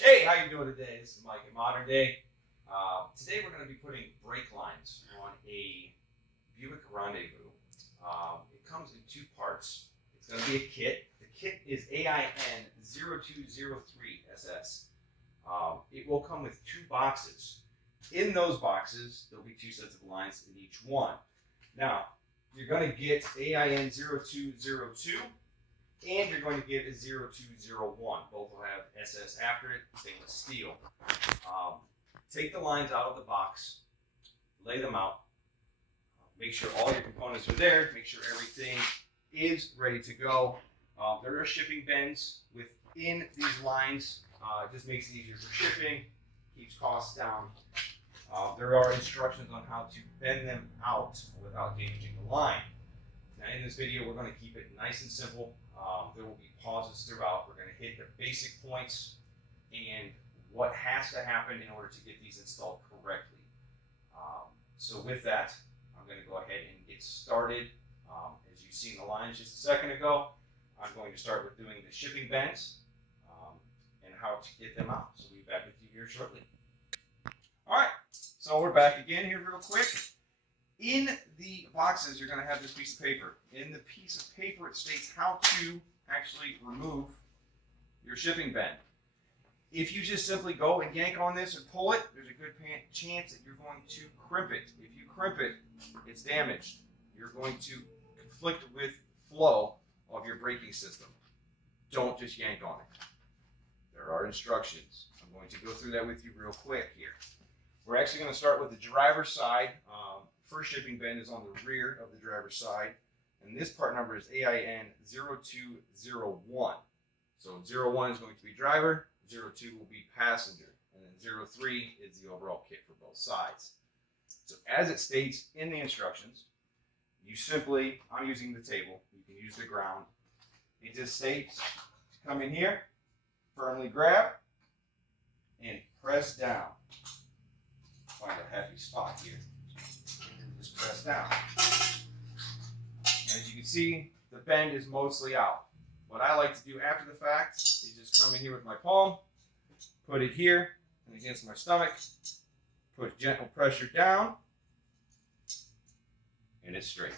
Hey, how you doing today? This is Mike in Modern Day. Today we're going to be putting brake lines on a Buick Rendezvous. It comes in two parts. It's going to be a kit. The kit is AIN 0203SS. It will come with two boxes. In those boxes, therell be two sets of lines in each one. Now, you're going to get AIN 0202. And you're going to get a 0201. Both will have SS after it, stainless steel. Take the lines out of the box, lay them out, make sure all your components are there, make sure everything is ready to go. There are shipping bins within these lines. It just makes it easier for shipping, keeps costs down. There are instructions on how to bend them out without damaging the line. Now in this video, we're going to keep it nice and simple. There will be pauses throughout. We're going to hit the basic points and what has to happen in order to get these installed correctly. So with that, I'm going to go ahead and get started. As you've seen the lines just a second ago, I'm going to start with doing the shipping bends and how to get them out. So we'll be back with you here shortly. All right, so we're back again here real quick. In the boxes, you're going to have this piece of paper. In the piece of paper, it states how to actually remove your shipping bend. If you just simply go and yank on this and pull it, there's a good chance that you're going to crimp it. If you crimp it, it's damaged. You're going to conflict with flow of your braking system. Don't just yank on it. There are instructions. I'm going to go through that with you real quick here. We're actually going to start with the driver's side. First shipping bend is on the rear of the driver's side, and this part number is AIN 0201. So 01 is going to be driver, 02 will be passenger, and then 03 is the overall kit for both sides. So as it states in the instructions, you simply, I'm using the table, you can use the ground. It just states to come in here, firmly grab, and press down. Find a happy spot here. Just press down. As you can see, the bend is mostly out. What I like to do after the fact is just come in here with my palm, put it here and against my stomach, put gentle pressure down, and it's straight.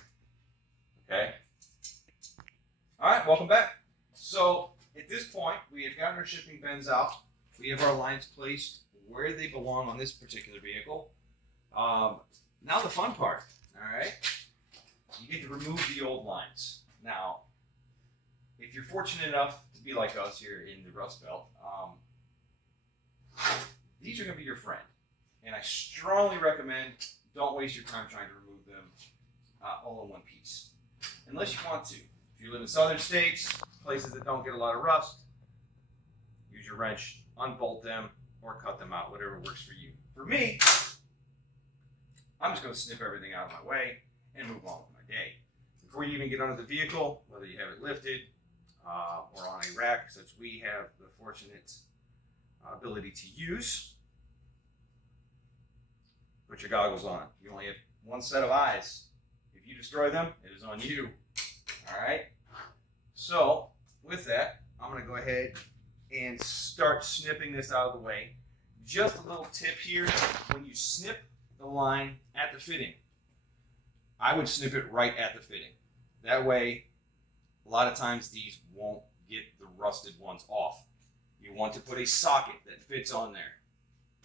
Okay? All right, welcome back. So at this point, we have gotten our shipping bends out. We have our lines placed where they belong on this particular vehicle. Now the fun part, all right? You get to remove the old lines. Now, if you're fortunate enough to be like us here in the Rust Belt, these are going to be your friend. And I strongly recommend don't waste your time trying to remove them all in one piece. Unless you want to. If you live in southern states, places that don't get a lot of rust, use your wrench, unbolt them, or cut them out, whatever works for you. For me, I'm just going to snip everything out of my way and move on with my day. Before you even get under the vehicle, whether you have it lifted or on a rack, such we have the fortunate ability to use, put your goggles on. You only have one set of eyes. If you destroy them, it is on you. All right? So, with that, I'm going to go ahead and start snipping this out of the way. Just a little tip here, when you snip the line at the fitting, I would snip it right at the fitting. That way, a lot of times these won't get the rusted ones off. You want to put a socket that fits on there.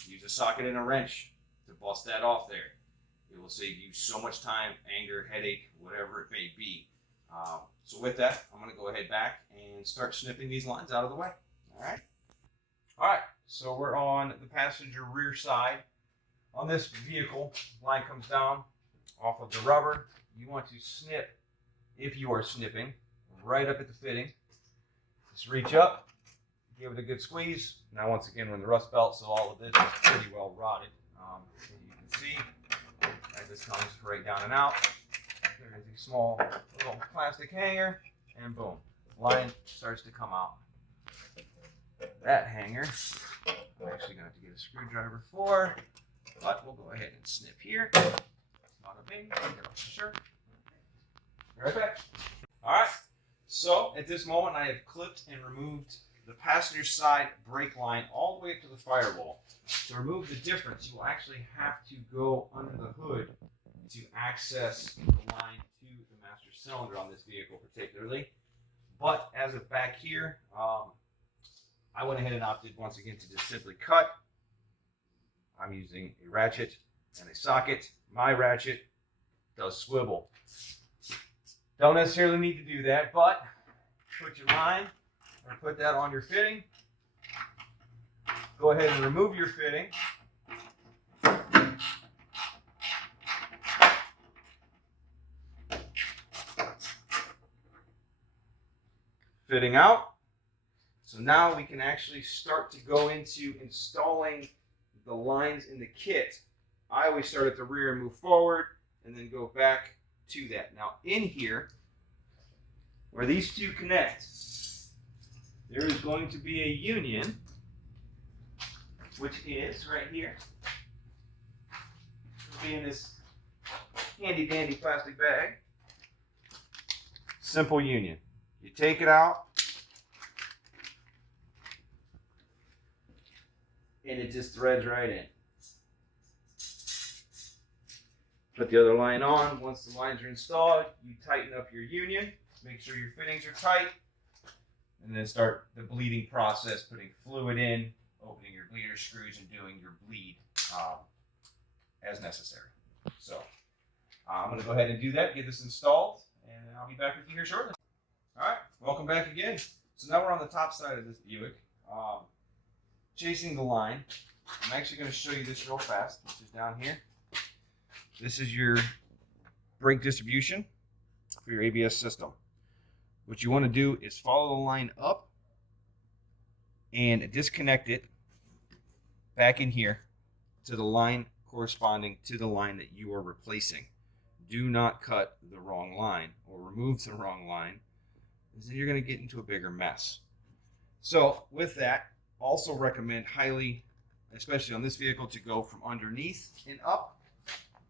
Use a socket and a wrench to bust that off there. It will save you so much time, anger, headache, whatever it may be. So with that, I'm going to go ahead back and start snipping these lines out of the way. All right. All right. So we're on the passenger rear side. On this vehicle, line comes down off of the rubber. You want to snip, if you are snipping, right up at the fitting. Just reach up, give it a good squeeze. Now once again, we're in the Rust Belt, so all of this is pretty well rotted. You can see as this comes right down and out, there is a small little plastic hanger, and boom, line starts to come out. That hanger, I'm actually going to have to get a screwdriver for, but we'll go ahead and snip here. Not a big, get off the shirt. Be right back. All right, so at this moment I have clipped and removed the the passenger side brake line all the way up to the firewall. To remove the difference, you will actually have to go under the hood to access the line to the master cylinder on this vehicle particularly. But as of back here, I went ahead and opted once again to just simply cut. I'm using a ratchet and a socket. My ratchet does swivel. Don't necessarily need to do that, but put your line or put that on your fitting. Go ahead and remove your fitting. Fitting out. So now we can actually start to go into installing the lines in the kit. I always start at the rear and move forward and then go back to that. Now in here, where these two connect, there is going to be a union, which is right here. It'll be in this handy dandy plastic bag. Simple union. You take it out, and it just threads right in. Put the other line on. Once the lines are installed, you tighten up your union, make sure your fittings are tight, and then start the bleeding process, putting fluid in, opening your bleeder screws, and doing your bleed as necessary. So I'm going to go ahead and do that, get this installed, and I'll be back with you here shortly. All right, welcome back again. So now we're on the top side of this Buick, chasing the line. I'm actually going to show you this real fast, which is down here. This is your brake distribution for your ABS system. What you want to do is follow the line up and disconnect it back in here to the line corresponding to the line that you are replacing. Do not cut the wrong line or remove the wrong line, because then you're going to get into a bigger mess. So with that, also recommend highly, especially on this vehicle, to go from underneath and up.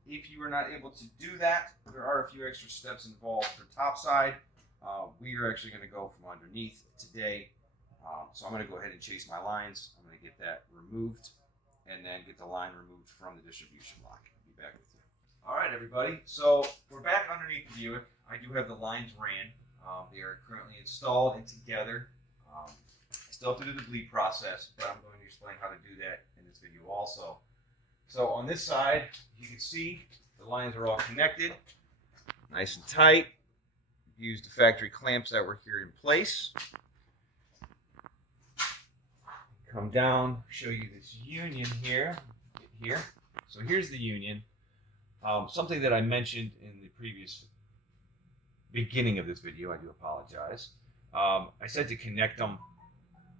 If you are not able to do that, there are a few extra steps involved for topside. We are actually going to go from underneath today. So I'm going to go ahead and chase my lines. I'm going to get that removed and then get the line removed from the distribution block. I'll be back with you. All right, everybody. So we're back underneath the Buick. I do have the lines ran. They are currently installed and together. I still have to do the bleed process, but I'm going to explain how to do that in this video also. So on this side, you can see the lines are all connected, nice and tight. Use the factory clamps that were here in place. Come down, show you this union here. So here's the union. Something that I mentioned in the previous beginning of this video, I do apologize. I said to connect them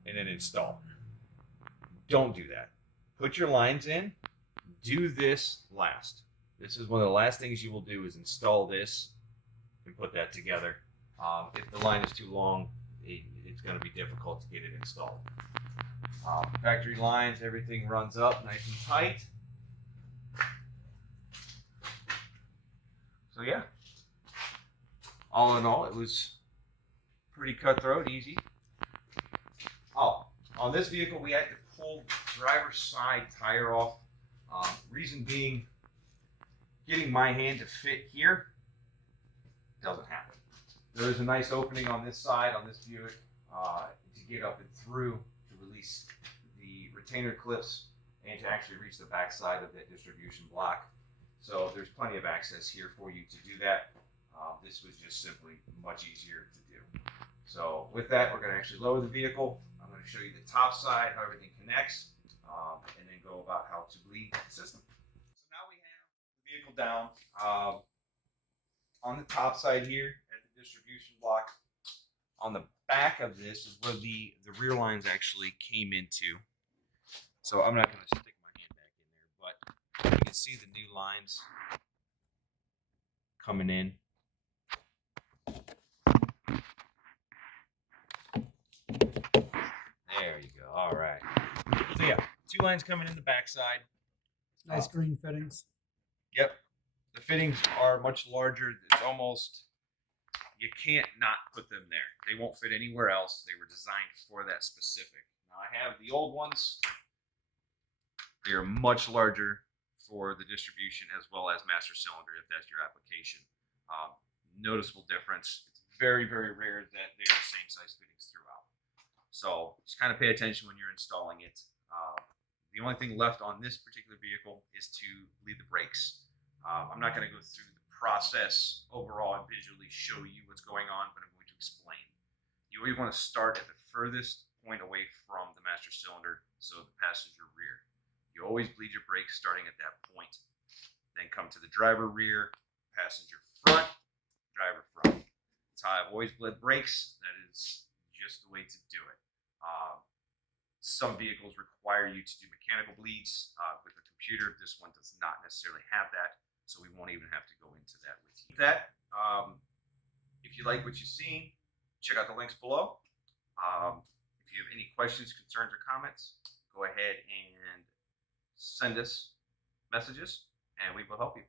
and then install. Don't do that. Put your lines in. Do this last. This is one of the last things you will do, is install this and put that together. If the line is too long, it's going to be difficult to get it installed. Factory lines, everything runs up nice and tight. So yeah, all in all, it was pretty cutthroat, easy. Oh, on this vehicle, we had to pull driver's side tire off. Reason being, getting my hand to fit here doesn't happen. There is a nice opening on this side, on this Buick, to get up and through to release the retainer clips and to actually reach the back side of that distribution block. So there's plenty of access here for you to do that. This was just simply much easier to do. So with that, we're going to actually lower the vehicle. I'm going to show you the top side, how everything connects, and then go about how to bleed the system. So now we have the vehicle down. On the top side here at the distribution block, on the back of this is where the rear lines actually came into. So I'm not going to stick my hand back in there, but you can see the new lines coming in. There you go. All right. So yeah, two lines coming in the backside. Nice green fittings. Yep. The fittings are much larger. It's almost, You can't not put them there. They won't fit anywhere else. They were designed for that specific. Now I have the old ones. They are much larger for the distribution as well as master cylinder if that's your application. Noticeable difference. It's very, very rare that they're the same size fittings throughout. So just kind of pay attention when you're installing it. The only thing left on this particular vehicle is to bleed the brakes. I'm not going to go through the process overall and visually show you what's going on, but I'm going to explain. You always want to start at the furthest point away from the master cylinder, so the passenger rear. You always bleed your brakes starting at that point. Then come to the driver rear, passenger front, driver front. That's how I've always bled brakes. That is just the way to do it. Some vehicles require you to do mechanical bleeds with the computer. This one does not necessarily have that, so we won't even have to go into that with you. If you like what you've seen, check out the links below. If you have any questions, concerns, or comments, go ahead and send us messages, and we will help you.